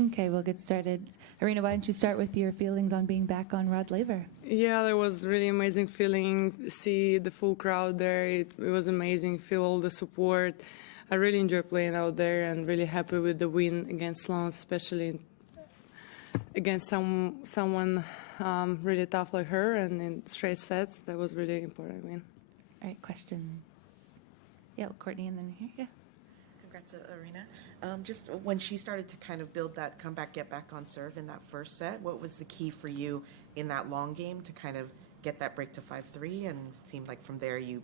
Okay, we'll get started. Aryna, why don't you start with your feelings on being back on Rod Laver? Yeah, that was really amazing feeling. See the full crowd there. It was amazing. Feel all the support. I really enjoy playing out there and really happy with the win against Sloan, especially against someone really tough like her and in straight sets. That was really important win. All right, questions? Yeah, Courtney, and then here. Yeah. Congrats, Aryna. Just when she started to kind of build that comeback, get back on serve in that first set, what was the key for you in that long game to kind of get that break to 5-3? And it seemed like from there you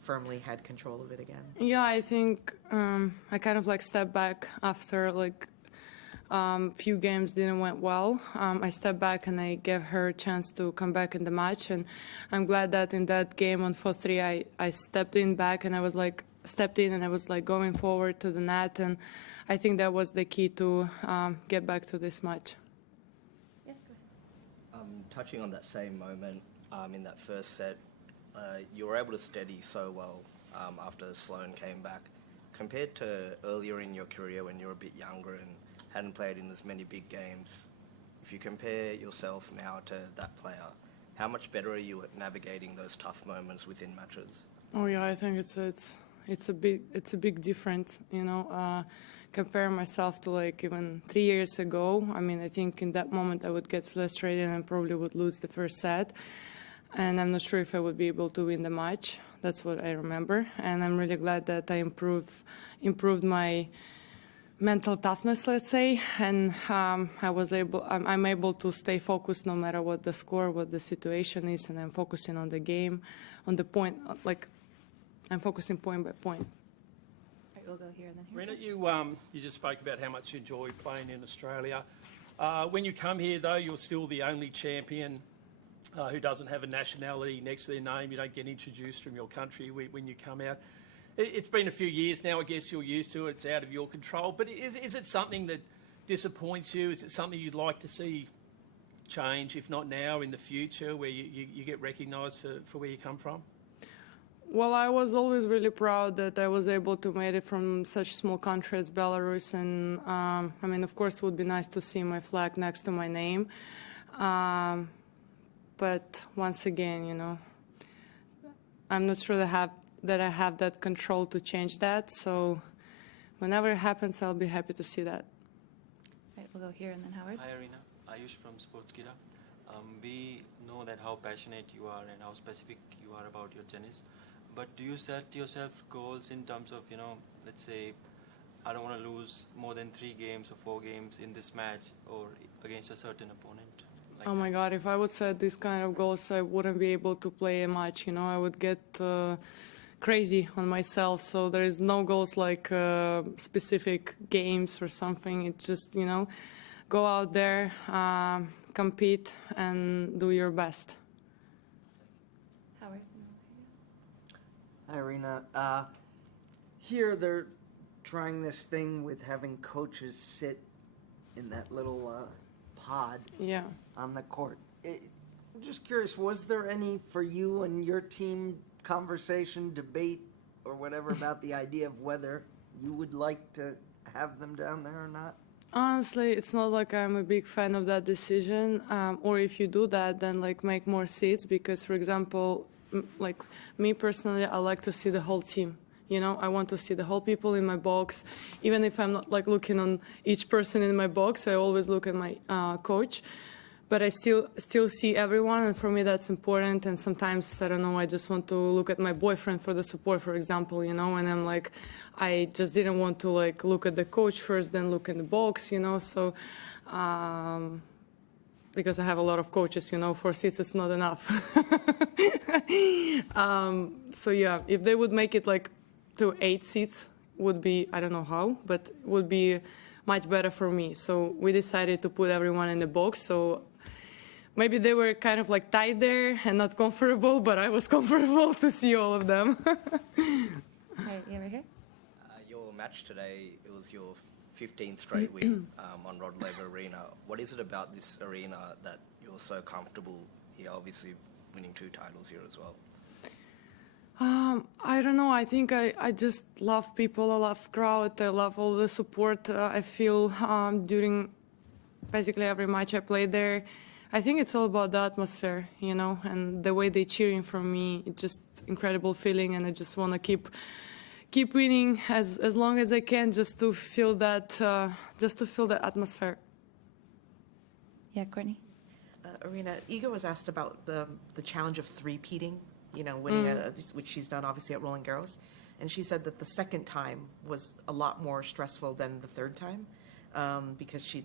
firmly had control of it again. Yeah, I think I kind of like stepped back after like few games didn't went well. I stepped back and I gave her a chance to come back in the match, and I'm glad that in that game on 4-3 I stepped in and I was like going forward to the net, and I think that was the key to get back to this match. Yeah, go ahead. Touching on that same moment in that first set, you were able to steady so well after Sloan came back. Compared to earlier in your career when you were a bit younger and hadn't played in as many big games, if you compare yourself now to that player, how much better are you at navigating those tough moments within matches? Oh yeah, I think it's a big difference, you know. Compare myself to like even 3 years ago. I mean, I think in that moment I would get frustrated and probably would lose the first set, and I'm not sure if I would be able to win the match. That's what I remember, and I'm really glad that I improved my mental toughness, let's say, and I'm able to stay focused no matter what the score, what the situation is, and I'm focusing on the game, on the point, like I'm focusing point by point. All right, we'll go here and then here. Aryna, you just spoke about how much you enjoy playing in Australia. When you come here, though, you're still the only champion who doesn't have a nationality next to their name. You don't get introduced from your country when you come out. It's been a few years now. I guess you're used to it. It's out of your control. But is it something that disappoints you? Is it something you'd like to see change, if not now, in the future, where you get recognised for where you come from? Well, I was always really proud that I was able to make it from such a small country as Belarus, and I mean, of course, it would be nice to see my flag next to my name. But once again, you know, I'm not sure that I have that control to change that. So whenever it happens, I'll be happy to see that. All right, we'll go here and then Howard. Hi, Aryna. Ayush from Sportskeeda. We know that how passionate you are and how specific you are about your tennis. But do you set yourself goals in terms of, you know, let's say, I don't want to lose more than 3 games or 4 games in this match or against a certain opponent? Like oh my God, if I would set these kind of goals, I wouldn't be able to play a match, you know, I would get crazy on myself. So there is no goals like specific games or something. It's just, you know, go out there, compete and do your best. Howard. Hi, Aryna. Here they're trying this thing with having coaches sit in that little pod on the court. I'm just curious, was there any, for you and your team, conversation, debate, or whatever about the idea of whether you would like to have them down there or not? Honestly, it's not like I'm a big fan of that decision. Or if you do that, then like make more seats, because, for example, like me personally, I like to see the whole team. You know, I want to see the whole people in my box. Even if I'm not like looking on each person in my box, I always look at my coach. But I still see everyone, and for me that's important. And sometimes, I don't know, I just want to look at my boyfriend for the support, for example, you know, and I'm like, I just didn't want to like look at the coach first, then look in the box, you know, so because I have a lot of coaches, you know, 4 seats is not enough. So yeah, if they would make it like to 8 seats, would be, I don't know how, but would be much better for me. So we decided to put everyone in the box. So maybe they were kind of like tight there and not comfortable, but I was comfortable to see all of them. All right, yeah, right here. Your match today, it was your 15th straight win on Rod Laver Arena. What is it about this arena that you're so comfortable here, obviously winning 2 titles here as well? I don't know. I think I just love people. I love crowd. I love all the support I feel during basically every match I played there. I think it's all about the atmosphere, you know, and the way they're cheering for me. It's just incredible feeling, and I just want to keep winning as long as I can, just to feel that atmosphere. Yeah, Courtney? Aryna, Iga was asked about the challenge of three-peating, you know, winning which she's done obviously at Roland Garros, and she said that the second time was a lot more stressful than the third time, because she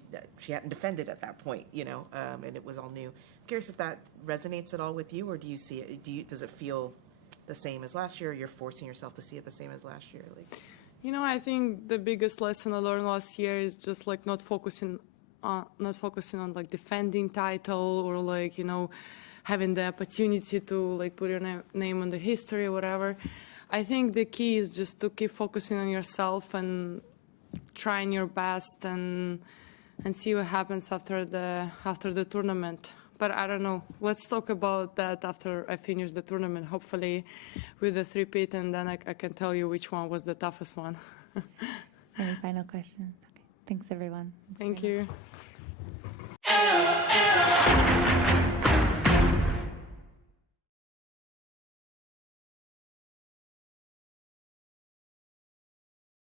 hadn't defended at that point, you know, and it was all new. I'm curious if that resonates at all with you, or do you see it? Does it feel the same as last year, or you're forcing yourself to see it the same as last year? Like, You know, I think the biggest lesson I learned last year is just like not focusing on like defending title, or like, you know, having the opportunity to like put your name on the history or whatever. I think the key is just to keep focusing on yourself and trying your best, and see what happens after the tournament. But I don't know. Let's talk about that after I finish the tournament, hopefully with the three-peat, and then I can tell you which one was the toughest one. Any final questions? Okay. Thanks, everyone. Thank you. Arrow, arrow.